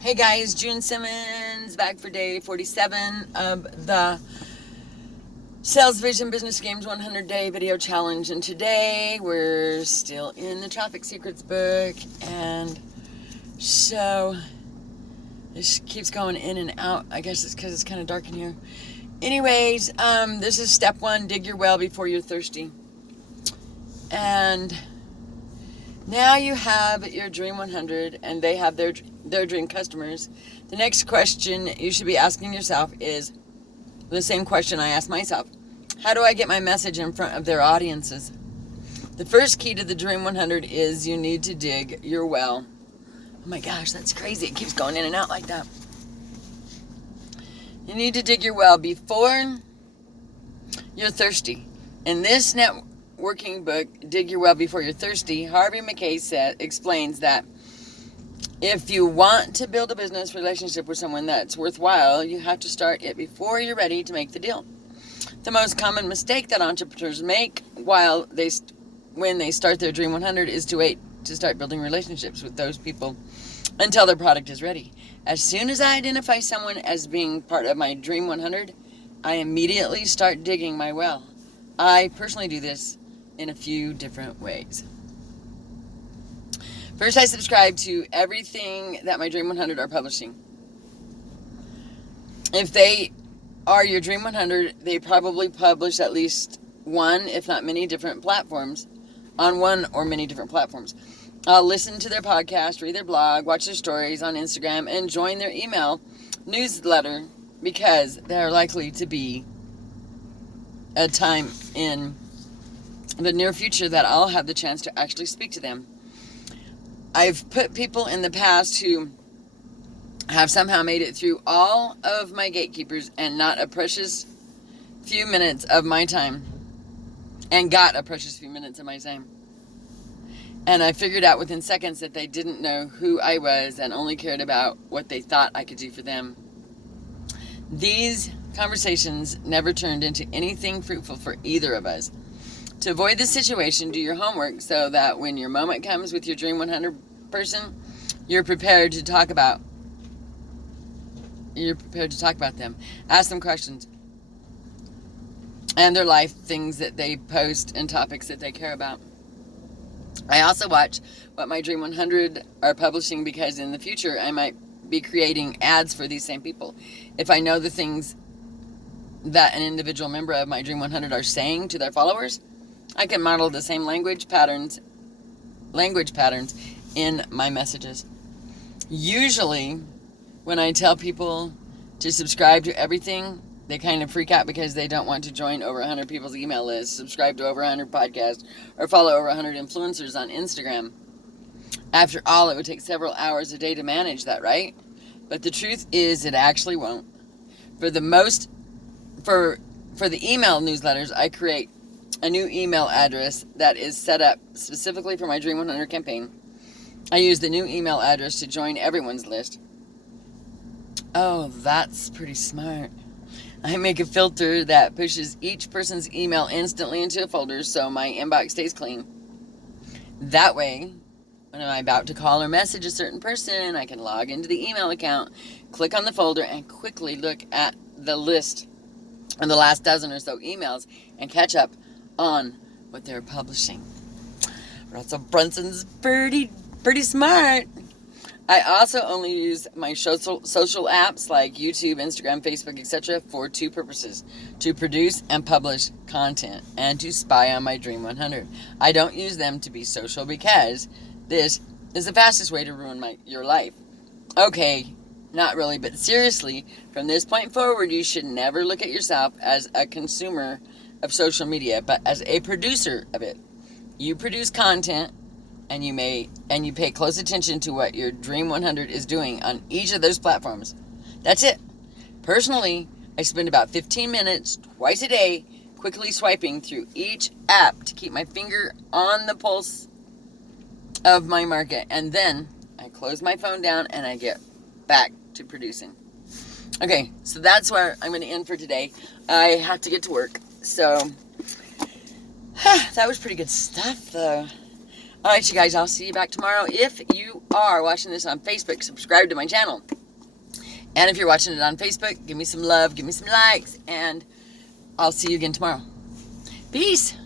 Hey guys, June Simmons back for day 47 of the Salesvision Business Games 100-day video challenge. And today we're still in the Traffic Secrets book. And so this keeps going in and out. I guess it's because it's kind of dark in here. Anyways, this is step 1, dig your well before you're thirsty. And now you have your Dream 100 and they have their dream customers. The next question you should be asking yourself is the same question I asked myself. How do I get my message in front of their audiences? The first key to the Dream 100 is you need to dig your well. Oh my gosh, that's crazy. It keeps going in and out like that. You need to dig your well before you're thirsty. In this networking book, Dig Your Well Before You're Thirsty, Harvey McKay explains that if you want to build a business relationship with someone that's worthwhile, you have to start it before you're ready to make the deal. The most common mistake that entrepreneurs make when they start their Dream 100 is to wait to start building relationships with those people until their product is ready. As soon as I identify someone as being part of my Dream 100, I immediately start digging my well. I personally do this in a few different ways. First, I subscribe to everything that my Dream 100 are publishing. If they are your Dream 100, they probably publish at least one, if not many, different platforms, on one or many different platforms. I'll listen to their podcast, read their blog, watch their stories on Instagram, and join their email newsletter because they're likely to be a time in the near future that I'll have the chance to actually speak to them. I've put people in the past who have somehow made it through all of my gatekeepers and not a precious few minutes of my time. And got a precious few minutes of my time. And I figured out within seconds that they didn't know who I was and only cared about what they thought I could do for them. These conversations never turned into anything fruitful for either of us. To avoid this situation, do your homework so that when your moment comes with your Dream 100 person, you're prepared to talk about them. Ask them questions and their life, things that they post, and topics that they care about. I also watch what my Dream 100 are publishing because in the future I might be creating ads for these same people. If I know the things that an individual member of my Dream 100 are saying to their followers, I can model the same language patterns in my messages. Usually, when I tell people to subscribe to everything, they kind of freak out because they don't want to join over 100 people's email lists, subscribe to over 100 podcasts, or follow over 100 influencers on Instagram. After all, it would take several hours a day to manage that, right? But the truth is, it actually won't. For the email newsletters, I create a new email address that is set up specifically for my Dream 100 campaign. I use the new email address to join everyone's list. Oh, that's pretty smart. I make a filter that pushes each person's email instantly into a folder so my inbox stays clean. That way, when I'm about to call or message a certain person, I can log into the email account, click on the folder, and quickly look at the list of the last dozen or so emails and catch up on what they're publishing. Russell Brunson's pretty smart. I also only use my social apps like YouTube, Instagram, Facebook, etc. for two purposes: to produce and publish content and to spy on my Dream 100. I don't use them to be social because this is the fastest way to ruin your life. Okay, not really, but seriously, from this point forward, you should never look at yourself as a consumer of social media, but as a producer of it. You produce content, and you pay close attention to what your Dream 100 is doing on each of those platforms. That's it. Personally, I spend about 15 minutes twice a day quickly swiping through each app to keep my finger on the pulse of my market, and then I close my phone down and I get back to producing. Okay, so that's where I'm going to end for today. I have to get to work, so that was pretty good stuff, though. All right, you guys, I'll see you back tomorrow. If you are watching this on Facebook, subscribe to my channel. And if you're watching it on Facebook, give me some love, give me some likes, and I'll see you again tomorrow. Peace.